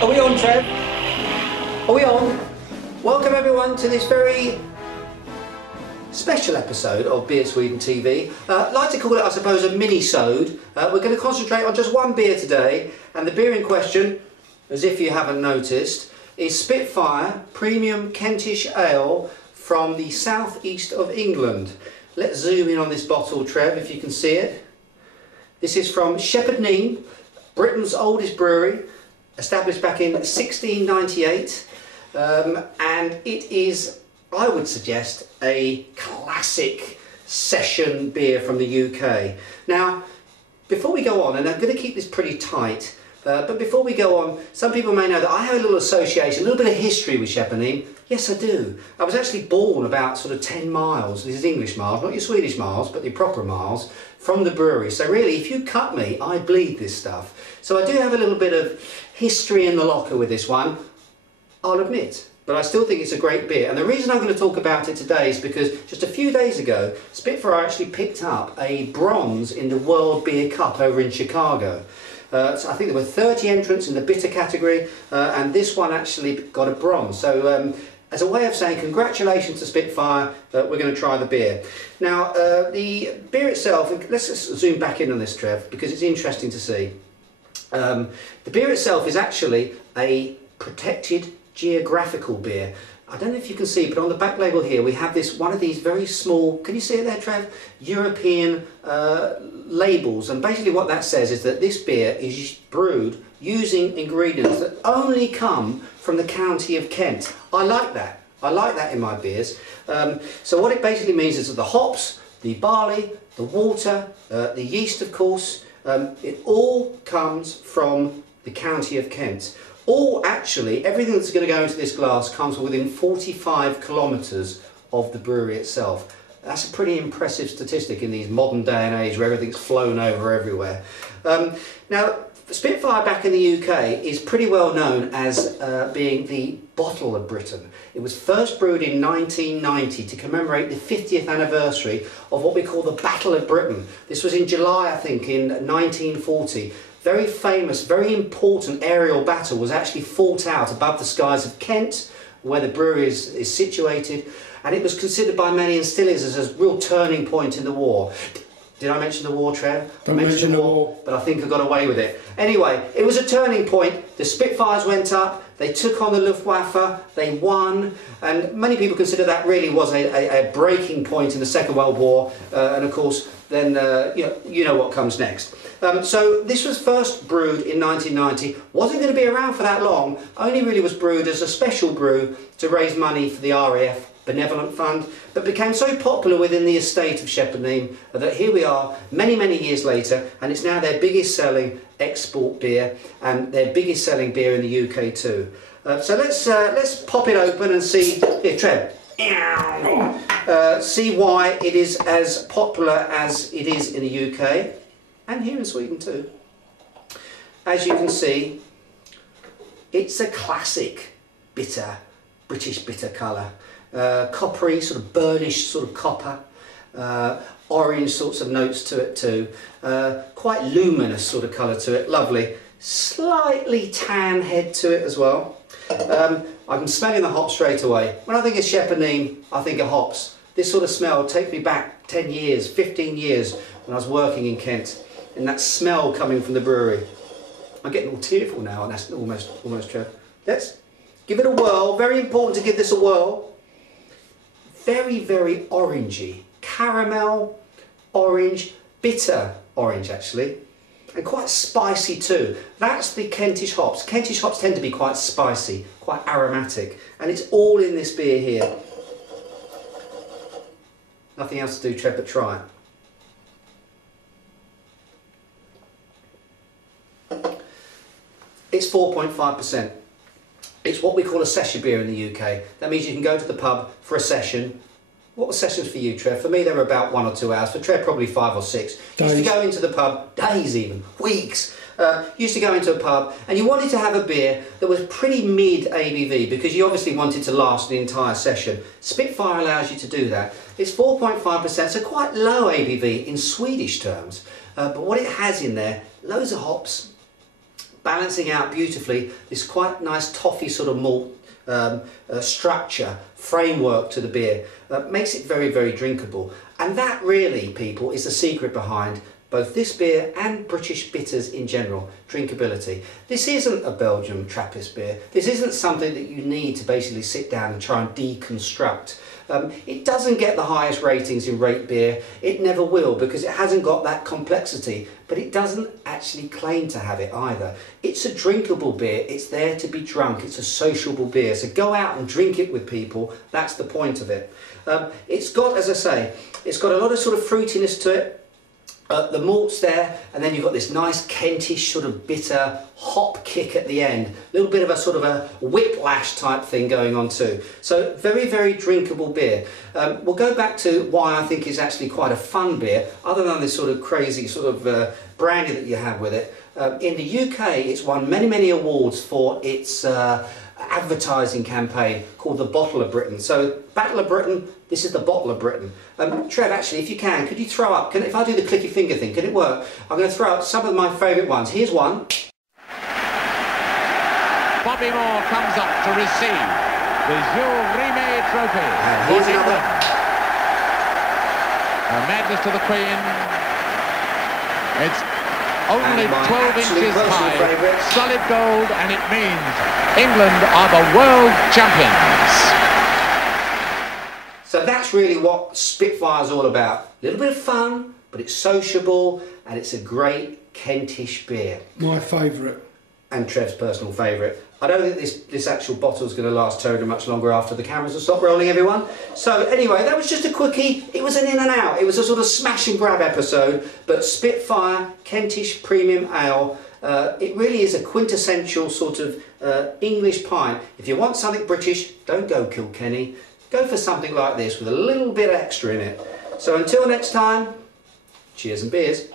Are we on, Trev? Are we on? Welcome everyone to this very special episode of Beer Sweden TV. I'd like to call it, I suppose, a mini-sode. We're going to concentrate on just one beer today, and the beer in question, as if you haven't noticed, is Spitfire Premium Kentish Ale from the southeast of England. Let's zoom in on this bottle, Trev, if you can see it. This is from Shepherd Neame, Britain's oldest brewery, established back in 1698, and it is, I would suggest, a classic session beer from the UK. Now, before we go on, and I'm going to keep this pretty tight, but before we go on, some people may know that I have a little association, a little bit of history with Shepherd Neame. Yes, I do. I was actually born about sort of 10 miles, this is English miles, not your Swedish miles, but the proper miles, from the brewery. So really, if you cut me, I bleed this stuff. So I do have a little bit of history in the locker with this one, I'll admit. But I still think it's a great beer. And the reason I'm going to talk about it today is because just a few days ago, Spitfire actually picked up a bronze in the World Beer Cup over in Chicago. So I think there were 30 entrants in the bitter category, and this one actually got a bronze. So as a way of saying congratulations to Spitfire, we're going to try the beer. Now, the beer itself, let's just zoom back in on this, Trev, because it's interesting to see. The beer itself is actually a protected geographical beer. I don't know if you can see, but on the back label here we have this one of these very small, can you see it there, Trev? European labels, and basically what that says is that this beer is brewed using ingredients that only come from the county of Kent. I like that. I like that in my beers. So what it basically means is that the hops, the barley, the water, the yeast, of course, it all comes from the county of Kent. All actually, everything that's going to go into this glass comes within 45 kilometres of the brewery itself. That's a pretty impressive statistic in these modern day and age where everything's flown over everywhere. Now, Spitfire back in the UK is pretty well known as being the bottle of Britain. It was first brewed in 1990 to commemorate the 50th anniversary of what we call the Battle of Britain. This was in July, I think, in 1940. Very famous, very important aerial battle was actually fought out above the skies of Kent, where the brewery is situated, and it was considered by many, and still is, as a real turning point in the war. Did I mention the war, Trev? Don't mention the war. But I think I got away with it. Anyway, it was a turning point. The Spitfires went up, they took on the Luftwaffe, they won, and many people consider that really was a breaking point in the Second World War, and of course, then you know what comes next. So this was first brewed in 1990, wasn't going to be around for that long, only really was brewed as a special brew to raise money for the RAF Benevolent Fund, but became so popular within the estate of Shepherd Neame that here we are many, many years later, and it's now their biggest selling export beer and their biggest selling beer in the UK too. So let's pop it open and see, here Trev, see why it is as popular as it is in the UK and here in Sweden too. As you can see, it's a classic bitter, British bitter colour. Coppery, sort of burnished sort of copper, orange sorts of notes to it too, quite luminous sort of colour to it, lovely, slightly tan head to it as well. I'm smelling the hops straight away. When I think of Shepherd Neame, I think of hops. This sort of smell takes me back 10 years, 15 years when I was working in Kent, and that smell coming from the brewery. I'm getting all tearful now, and that's almost true. Let's give it a whirl. Very important to give this a whirl. Very, very orangey, caramel, orange, bitter orange actually, and quite spicy too. That's the Kentish hops. Kentish hops tend to be quite spicy, quite aromatic, and it's all in this beer here. Nothing else to do, Trev, but try it. It's 4.5%. It's what we call a session beer in the UK. That means you can go to the pub for a session. What were sessions for you, Trev? For me, they were about 1 or 2 hours. For Trev, probably 5 or 6. Days. Used to go into the pub, days even, weeks. Used to go into a pub, and you wanted to have a beer that was pretty mid ABV because you obviously wanted to last the entire session. Spitfire allows you to do that. It's 4.5%, so quite low ABV in Swedish terms. But what it has in there, loads of hops, balancing out beautifully this quite nice toffee sort of malt structure, framework to the beer. Makes it very, very drinkable. And that really, people, is the secret behind both this beer and British bitters in general, drinkability. This isn't a Belgian Trappist beer. This isn't something that you need to basically sit down and try and deconstruct. It doesn't get the highest ratings in rate beer. It never will, because it hasn't got that complexity, but it doesn't actually claim to have it either. It's a drinkable beer. It's there to be drunk. It's a sociable beer. So go out and drink it with people. That's the point of it. It's got, as I say, it's got a lot of sort of fruitiness to it. The malt's there, and then you've got this nice Kentish sort of bitter hop kick at the end. A little bit of a sort of a whiplash type thing going on too. So very, very drinkable beer. We'll go back to why I think it's actually quite a fun beer, other than this sort of crazy sort of brandy that you have with it. In the UK, it's won many, many awards for its advertising campaign called the Bottle of Britain. So Battle of Britain, this is the Bottle of Britain. Trev, actually, if you can, could you throw up, if I do the clicky finger thing, can it work? I'm going to throw up some of my favourite ones. Here's one. Bobby Moore comes up to receive the Jules Rimet trophy. And here's another. Her Madness to the Queen. It's only 12 inches high, solid gold, and it means England are the world champions. So that's really what Spitfire's all about. A little bit of fun, but it's sociable, and it's a great Kentish beer. My favourite. And Trev's personal favourite. I don't think this actual bottle is going to last terribly much longer after the cameras will stop rolling, everyone. So anyway, that was just a quickie. It was an in and out. It was a sort of smash and grab episode, but Spitfire Kentish Premium Ale, it really is a quintessential sort of English pint. If you want something British, don't go Kilkenny. Go for something like this with a little bit extra in it. So until next time, cheers and beers.